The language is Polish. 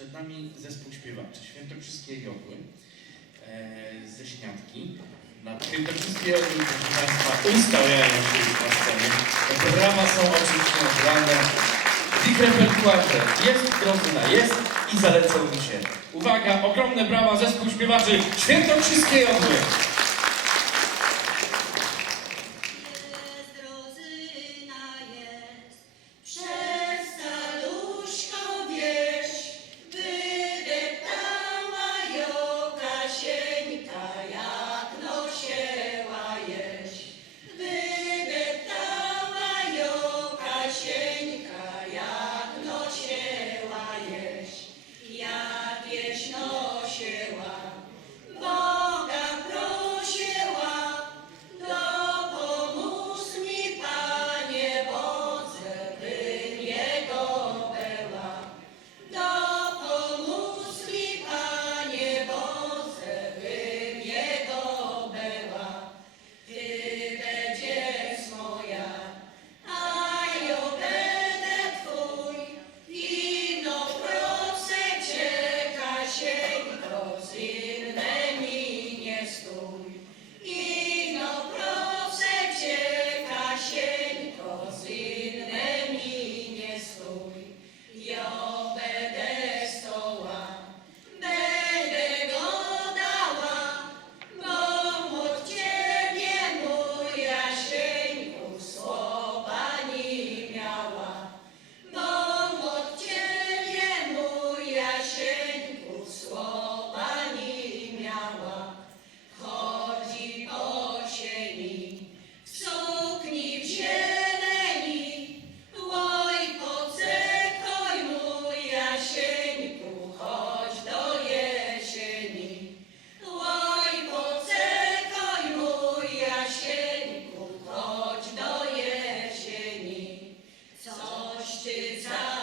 Przed nami zespół śpiewaczy Świętokrzyskie Jodły e, ze Śniadki. Na Świętokrzyskie Jodły, proszę Państwa, ustawiają się już na scenie. Brawa są oczywiście naturalne. W repertuarze jest drobna, jest i zalecą mi się. Uwaga, ogromne brawa, zespół śpiewaczy Świętokrzyskie Jodły. Krishna.